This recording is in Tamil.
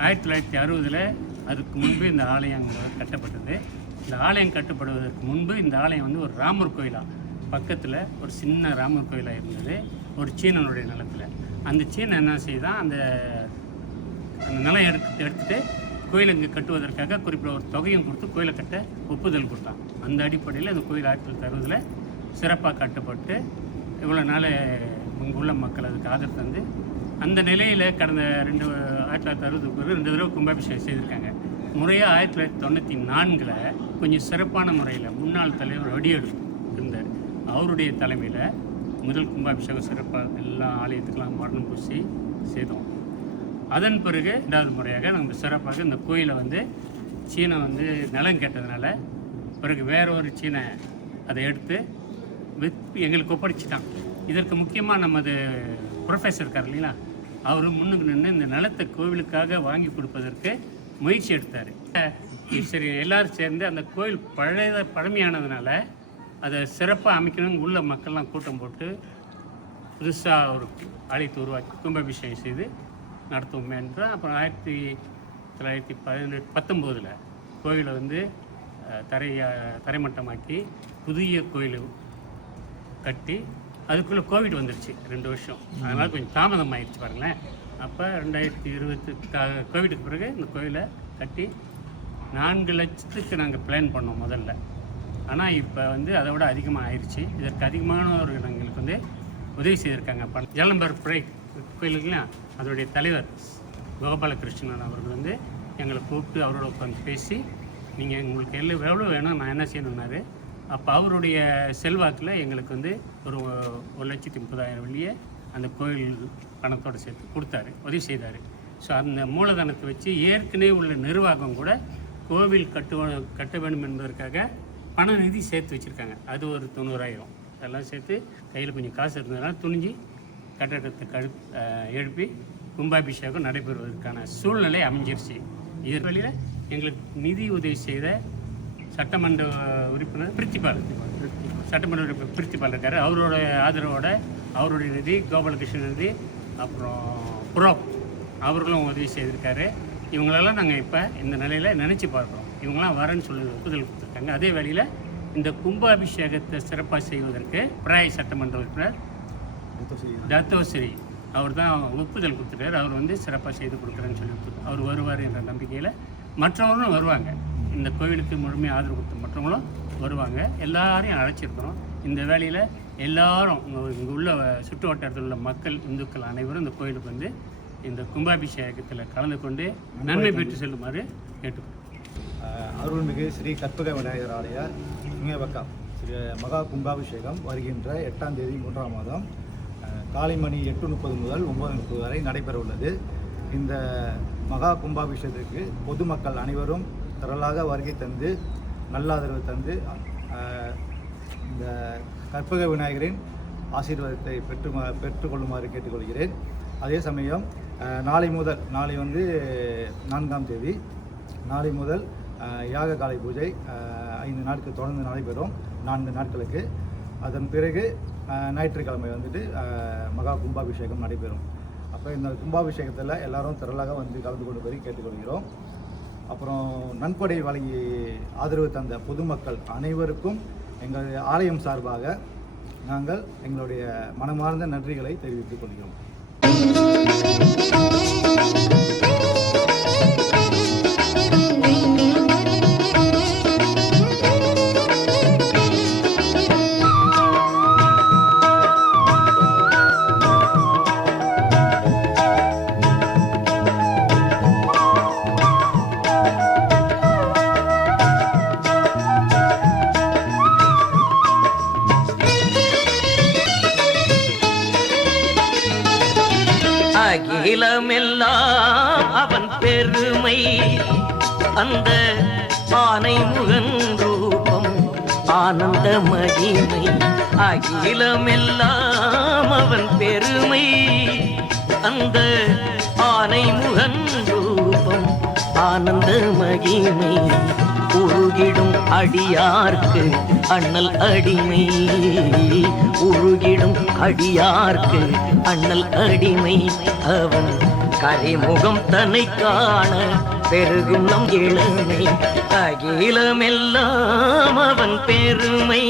1960 அதுக்கு முன்பு இந்த ஆலயம் கட்டப்பட்டது. இந்த ஆலயம் கட்டப்படுவதற்கு முன்பு இந்த ஆலயம் வந்து ஒரு ராமர் கோயிலாக பக்கத்தில் ஒரு சின்ன ராமர் கோயிலாக இருந்தது, ஒரு சீனனுடைய நிலத்தில். அந்த சீனன் என்ன செய்தான், அந்த நிலம் எடுத்துகிட்டு கோயிலை இங்கே கட்டுவதற்காக குறிப்பிட்ட ஒரு தொகையும் கொடுத்து கோயிலை கட்ட ஒப்புதல் கொடுத்தான். அந்த அடிப்படையில் அந்த கோயில் 1960 சிறப்பாக கட்டப்பட்டு இவ்வளோ நாள் இங்கே உள்ள மக்கள் அதுக்கு ஆதரவு தந்து அந்த நிலையில் கடந்த 1960 பிறகு 2 தடவை கும்பாபிஷேகம் செய்திருக்காங்க. முறையாக 1994 கொஞ்சம் சிறப்பான முறையில் முன்னாள் தலைவர் வடிவேலு இருந்தார். அவருடைய தலைமையில் முதல் கும்பாபிஷேகம் சிறப்பாக எல்லா ஆலயத்துக்கெல்லாம் மரணம் பூசி செய்தோம். அதன் பிறகு 2வது முறையாக நம்ம சிறப்பாக இந்த கோயிலை வந்து சீனை வந்து நிலம் கேட்டதுனால பிறகு வேற ஒரு சீனை அதை எடுத்து எங்களுக்கு ஒப்படைச்சிட்டான். இதற்கு முக்கியமாக நமது ப்ரொஃபஸர் இருக்கார் இல்லைங்களா, அவர் முன்னுக்கு நின்று இந்த நிலத்தை கோவிலுக்காக வாங்கி கொடுப்பதற்கு முயற்சி எடுத்தார். சரி எல்லோரும் சேர்ந்து அந்த கோயில் பழமையானதுனால அதை சிறப்பாக அமைக்கணும்னு உள்ள மக்கள்லாம் கூட்டம் போட்டு புதுசாக ஒரு ஆலயத்தை உருவாக்கி கும்பாபிஷேகம் செய்து நடத்துவோமே என்றால் அப்புறம் 1919 கோவிலை வந்து தரைமட்டமாக்கி புதிய கோயில் கட்டி அதுக்குள்ளே கோவிட் வந்துடுச்சு 2 வருஷம். அதனால் கொஞ்சம் தாமதம் ஆயிடுச்சு பாருங்களேன். அப்போ 2020 கோவிடுக்கு பிறகு இந்த கோயிலை கட்டி 4 லட்சத்துக்கு நாங்கள் பிளான் பண்ணோம் முதல்ல. ஆனால் இப்போ வந்து அதை விட அதிகமாக ஆயிடுச்சு. இதற்கு அதிகமானவர்கள் எங்களுக்கு வந்து உதவி செய்திருக்காங்க. ஜலம்பர் பிறை கோயிலுக்குலாம் அதோடைய தலைவர் கோபாலகிருஷ்ணன் அவர்கள் வந்து எங்களை கூப்பிட்டு அவரோட உட்காந்து பேசி நீங்கள் உங்களுக்கு எவ்வளோ வேணும் நான் என்ன செய்யணுன்னாரு. அப்போ அவருடைய செல்வாக்கில் எங்களுக்கு வந்து ஒரு 1,30,000 வெள்ளியை அந்த கோயில் பணத்தோடு சேர்த்து கொடுத்தாரு, உதவி செய்தார். ஸோ அந்த மூலதனத்தை வச்சு ஏற்கனவே உள்ள நிர்வாகம் கூட கோவில் கட்ட வேண்டும் என்பதற்காக பண நிதி சேர்த்து வச்சுருக்காங்க. அது ஒரு 90,000 அதெல்லாம் சேர்த்து கையில் கொஞ்சம் காசு இருந்ததுனால துணிஞ்சு கட்டடத்தை எழுப்பி கும்பாபிஷேகம் நடைபெறுவதற்கான சூழ்நிலை அமைஞ்சிருச்சு. இதன் வழியில் எங்களுக்கு நிதி உதவி செய்த சட்டமன்ற உறுப்பினர் சட்டமன்ற உறுப்பினர் பிரித்திபால் இருக்கார். அவரோட ஆதரவோட அவருடைய நிதி, கோபாலகிருஷ்ணன் நிதி, அப்புறம் புரோப் அவர்களும் உதவி செய்திருக்காரு. இவங்களெல்லாம் நாங்கள் இப்போ இந்த நிலையில் நினச்சி பார்க்குறோம். இவங்களாம் வரேன்னு சொல்லி ஒப்புதல் கொடுத்துருக்காங்க. அதே வேளையில் இந்த கும்பாபிஷேகத்தை சிறப்பாக செய்வதற்கு பிராய் சட்டமன்ற உறுப்பினர் தத்தோஸ்ரீ அவர் தான் ஒப்புதல் கொடுத்துட்டார். அவர் வந்து சிறப்பாக செய்து கொடுக்குறேன்னு சொல்லி அவர் வருவார் என்ற நம்பிக்கையில் மற்றவர்களும் வருவாங்க. இந்த கோவிலுக்கு முழுமையாக ஆதரவு கொடுத்த மற்றவங்களும் வருவாங்க. எல்லாரையும் அழைச்சிருக்கிறோம். இந்த வேளையில் எல்லாரும் இங்கே உள்ள சுற்று வட்டாரத்தில் உள்ள மக்கள், இந்துக்கள் அனைவரும் இந்த கோயிலுக்கு வந்து இந்த கும்பாபிஷேகத்தில் கலந்து கொண்டு நன்மை பெற்று செல்லுமாறு கேட்டுக்கொள்கிறோம். அருள்மிகு ஸ்ரீ கற்பக விநாயகர் ஆலய சிங்கவக்கம் ஸ்ரீ மகா கும்பாபிஷேகம் வருகின்ற 8ஆம் தேதி 3ஆம் மாதம் காலை மணி 8:30 முதல் 9:30 வரை நடைபெற உள்ளது. இந்த மகா கும்பாபிஷேகத்திற்கு பொதுமக்கள் அனைவரும் திரளாக வருகை தந்து நல்லாதரவு தந்து இந்த கற்பக விநாயகரின் ஆசீர்வாதத்தை பெற்றுக்கொள்ளுமாறு கேட்டுக்கொள்கிறேன். அதே சமயம் நாளை வந்து 4ஆம் தேதி நாளை முதல் யாக காலை பூஜை 5 நாட்கள் தொடர்ந்து நடைபெறும், 4 நாட்களுக்கு. அதன் பிறகு ஞாயிற்றுக்கிழமை வந்துட்டு மகா கும்பாபிஷேகம் நடைபெறும். அப்போ இந்த கும்பாபிஷேகத்தில் எல்லாரும் திரளாக வந்து கலந்து கொண்டு போய் கேட்டுக்கொள்கிறோம். அப்புறம் நன்கொடை வழங்கி ஆதரவு தந்த பொதுமக்கள் அனைவருக்கும் எங்கள் ஆலயம் சார்பாக நாங்கள் எங்களுடைய மனமார்ந்த நன்றிகளை தெரிவித்துக் கொள்கிறோம். அகிலமெல்லாம் அவன் பெருமை, அந்த ஆனை முகன் ரூபம் ஆனந்த மகிமை. அகிலமெல்லாம் அவன் பெருமை, அந்த ஆனை முகன் ரூபம் ஆனந்த மகிமை. உருகிடும் அடியார்க்கு அண்ணல் அடிமை, உருகிடும் அடியார்க்கு அண்ணல் அடிமை. அவன் கரிமுகம் தன்னை காண பெருகும் நம் இளமை அகிலமெல்லாம் அவன் பெருமை